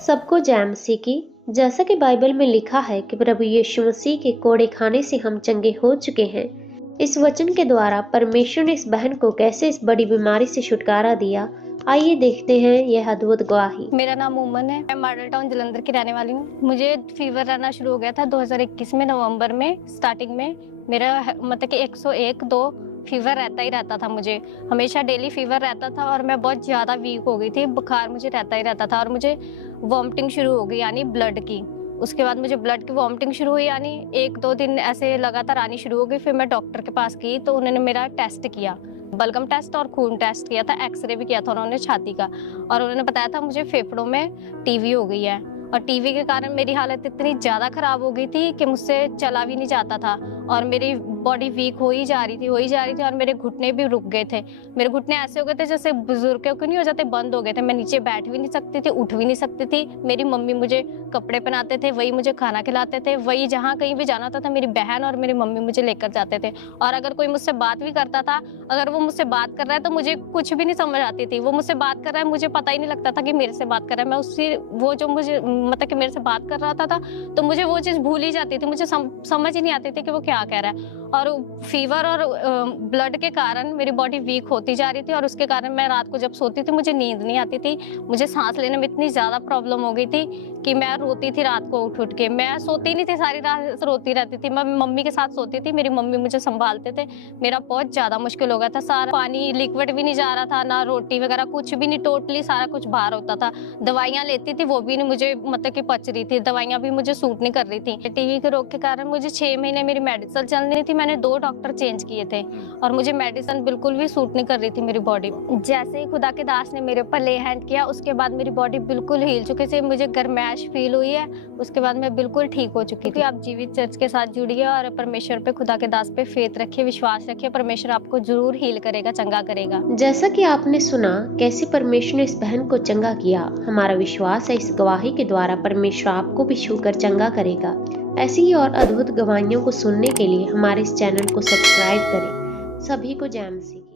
सबको जय मसीह की। जैसा कि बाइबल में लिखा है कि प्रभु यीशु मसीह के कोड़े खाने से हम चंगे हो चुके हैं। इस वचन के द्वारा परमेश्वर ने इस बहन को कैसे इस बड़ी बीमारी से छुटकारा दिया, आइए देखते हैं यह अद्भुत गवाही। मेरा नाम उमन है। मैं मॉडल टाउन जलंधर की रहने वाली हूँ। मुझे फीवर रहना शुरू हो गया था 2021 में नवंबर में स्टार्टिंग में। मेरा मतलब कि 101-2 फीवर रहता ही रहता था। मुझे हमेशा डेली फीवर रहता था और मैं बहुत ज़्यादा वीक हो गई थी। बुखार मुझे रहता ही रहता था और मुझे वॉमिटिंग शुरू हो गई, यानी ब्लड की। उसके बाद मुझे ब्लड की वॉमिटिंग शुरू हुई, यानी 1-2 दिन ऐसे लगातार आनी शुरू हो गई। फिर मैं डॉक्टर के पास गई तो उन्होंने मेरा टेस्ट किया, बलगम टेस्ट और खून टेस्ट किया था, एक्सरे भी किया था उन्होंने छाती का, और उन्होंने बताया था मुझे फेफड़ों में टीबी हो गई है। और टीबी के कारण मेरी हालत इतनी ज़्यादा ख़राब हो गई थी कि मुझसे चला भी नहीं जाता था और मेरी बॉडी वीक हो ही जा रही थी और मेरे घुटने भी रुक गए थे। मेरे घुटने ऐसे हो गए थे जैसे बुजुर्गों को नहीं हो जाते, बंद हो गए थे। मैं नीचे बैठ भी नहीं सकती थी, उठ भी नहीं सकती थी। मेरी मम्मी मुझे कपड़े पहनाते थे, वही मुझे खाना खिलाते थे, वही जहाँ कहीं भी जाना होता था मेरी बहन और मेरी मम्मी मुझे लेकर जाते थे। और अगर कोई मुझसे बात भी करता था, अगर वो मुझसे बात कर रहा है तो मुझे कुछ भी नहीं समझ आती थी। वो मुझसे बात कर रहा है, मुझे पता ही नहीं लगता था कि मेरे से बात कर रहा है। मैं उससे वो जो मुझे मतलब कि मेरे से बात कर रहा था तो मुझे वो चीज़ भूल ही जाती थी। मुझे समझ ही नहीं आती थी कि वो क्या कह रहा है। और फीवर और ब्लड के कारण मेरी बॉडी वीक होती जा रही थी और उसके कारण मैं रात को जब सोती थी मुझे नींद नहीं आती थी। मुझे सांस लेने में इतनी ज़्यादा प्रॉब्लम हो गई थी कि मैं रोती थी रात को उठ के। मैं सोती नहीं थी, सारी रात रोती रहती थी। मैं मम्मी के साथ सोती थी, मेरी मम्मी मुझे संभालते थे। मेरा बहुत ज़्यादा मुश्किल हो गया था। सारा पानी लिक्विड भी नहीं जा रहा था, ना रोटी वगैरह कुछ भी नहीं, टोटली सारा कुछ बाहर होता था। दवाइयाँ लेती थी वो भी नहीं मुझे मतलब कि पच रही थी, दवाइयाँ भी मुझे सूट नहीं कर रही थी। टीबी के रोग के कारण मुझे 6 महीने मेरी मेडिसिन चल रही थी। मैंने 2 डॉक्टर चेंज किए थे और मुझे मेडिसिन बिल्कुल भी सूट नहीं कर रही थी मेरी बॉडी। जैसे ही खुदा के दास ने मेरे ऊपर ले हैंड किया उसके बाद मेरी बॉडी बिल्कुल हिल चुकी थी। मुझे गर्माहट फील हुई है, उसके बाद मैं बिल्कुल ठीक हो चुकी थी। आप जीवित चर्च के साथ जुड़िए और परमेश्वर पे, खुदा के दास पे फेथ रखिए, विश्वास रखिए। परमेश्वर आपको जरूर हील करेगा, चंगा करेगा। जैसा कि आपने सुना कैसे परमेश्वर ने इस बहन को चंगा किया, हमारा विश्वास है इस गवाही के द्वारा परमेश्वर आपको भी छूकर चंगा करेगा। ऐसी ही और अद्भुत गवाहियों को सुनने के लिए हमारे इस चैनल को सब्सक्राइब करें। सभी को जय मसीह।